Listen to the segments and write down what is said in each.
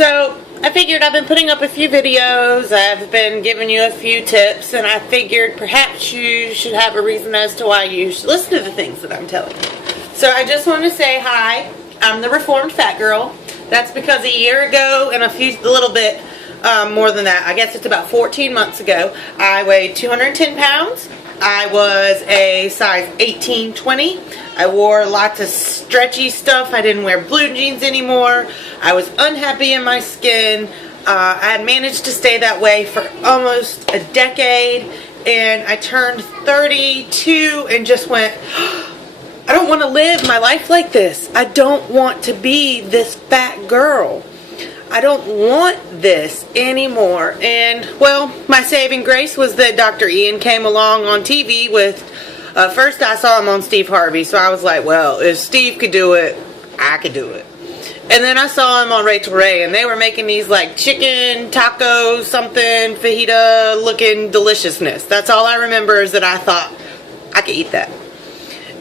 So I figured I've been putting up a few videos, I've been giving you a few tips, and I figured perhaps you should have a reason as to why you should listen to the things that I'm telling you. So I just want to say hi, I'm the Reformed FatGirl. That's because a year ago and a little bit more than that, I guess it's about 14 months ago, I weighed 210 pounds. I was a size 18-20. I wore lots of stretchy stuff. I didn't wear blue jeans anymore. I was unhappy in my skin. I had managed to stay that way for almost a decade, and I turned 32 and just went, I don't want to live my life like this. I don't want to be this fat girl. I don't want this anymore. And, well, my saving grace was that Dr. Ian came along on TV with, first I saw him on Steve Harvey, so I was like, well, if Steve could do it, I could do it. And then I saw him on Rachel Ray, and they were making these, like, chicken, taco, something, fajita-looking deliciousness. That's all I remember is that I thought, I could eat that.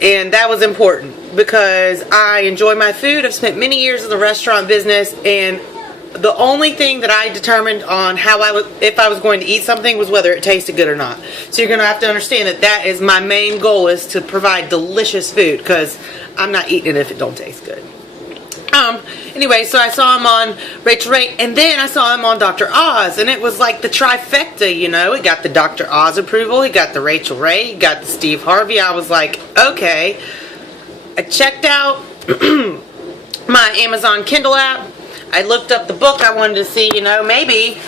And that was important, because I enjoy my food. I've spent many years in the restaurant business, and the only thing that I determined on if I was going to eat something was whether it tasted good or not. So you're going to have to understand that that is my main goal, is to provide delicious food, because I'm not eating it if it don't taste good. Anyway, so I saw him on Rachel Ray, and then I saw him on Dr. Oz, and it was like the trifecta, you know. He got the Dr. Oz approval, he got the Rachel Ray, he got the Steve Harvey. I was like, okay. I checked out my Amazon Kindle app. I looked up the book. I wanted to see, you know, maybe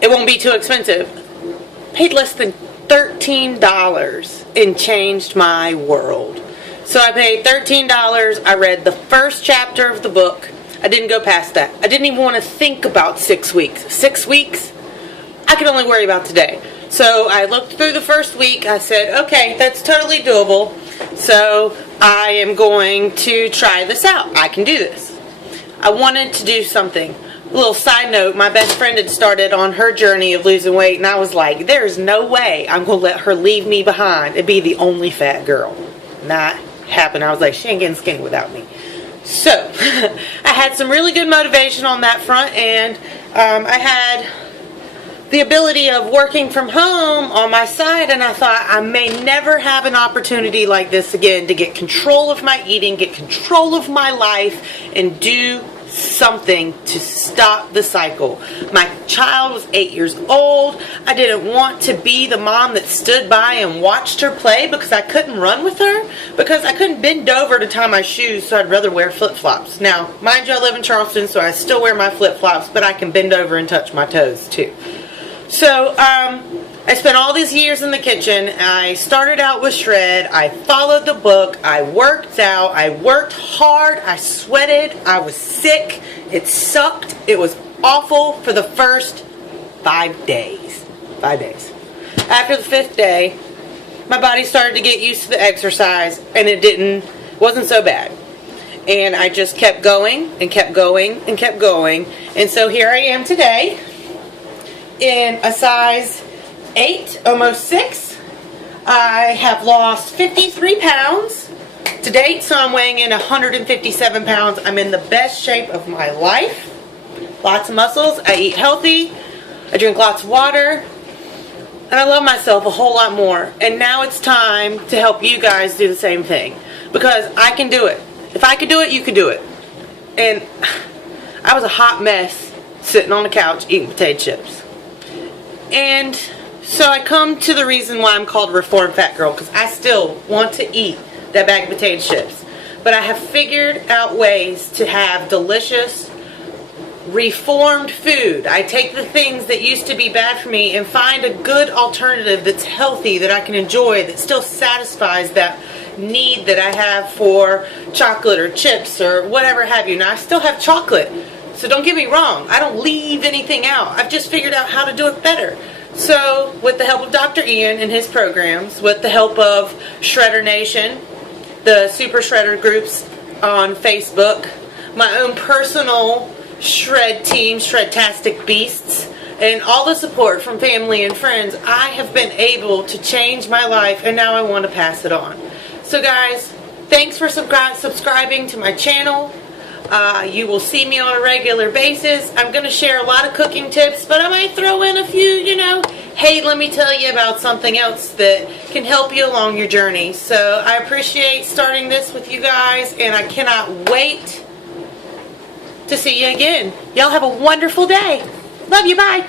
it won't be too expensive. Paid less than $13 and changed my world. So I paid $13. I read the first chapter of the book. I didn't go past that. I didn't even want to think about 6 weeks. 6 weeks? I could only worry about today. So I looked through the first week. I said, okay, that's totally doable. So I am going to try this out. I can do this. I wanted to do something. A little side note, my best friend had started on her journey of losing weight, and I was like, there's no way I'm going to let her leave me behind and be the only fat girl. Not happen. I was like, she ain't getting skinny without me. So, I had some really good motivation on that front, and I had the ability of working from home on my side, and I thought I may never have an opportunity like this again to get control of my eating, get control of my life, and do something to stop the cycle. My child was 8 years old. I didn't want to be the mom that stood by and watched her play because I couldn't run with her, because I couldn't bend over to tie my shoes, so I'd rather wear flip-flops. Now, mind you, I live in Charleston, so I still wear my flip-flops, but I can bend over and touch my toes too. So, I spent all these years in the kitchen. I started out with shred. I followed the book. I worked out. I worked hard. I sweated. I was sick. It sucked. It was awful for the first 5 days. 5 days. After the 5th day, my body started to get used to the exercise, and it wasn't so bad. And I just kept going and kept going and kept going. And so here I am today in a size 8, almost 6. I have lost 53 pounds to date, so I'm weighing in 157 pounds. I'm in the best shape of my life. Lots of muscles. I eat healthy. I drink lots of water. And I love myself a whole lot more. And now it's time to help you guys do the same thing, because I can do it. If I could do it, you could do it. And I was a hot mess sitting on the couch eating potato chips. And so I come to the reason why I'm called Reformed Fat Girl, because I still want to eat that bag of potato chips. But I have figured out ways to have delicious, reformed food. I take the things that used to be bad for me and find a good alternative that's healthy, that I can enjoy, that still satisfies that need that I have for chocolate or chips or whatever have you. Now, I still have chocolate, so don't get me wrong. I don't leave anything out. I've just figured out how to do it better. So, with the help of Dr. Ian and his programs, with the help of Shredder Nation, the Super Shredder groups on Facebook, my own personal shred team, Shredtastic Beasts, and all the support from family and friends, I have been able to change my life, and now I want to pass it on. So guys, thanks for subscribing to my channel. You will see me on a regular basis. I'm going to share a lot of cooking tips, but I might throw in a few, you know, hey, let me tell you about something else that can help you along your journey. So I appreciate starting this with you guys, and I cannot wait to see you again. Y'all have a wonderful day. Love you. Bye.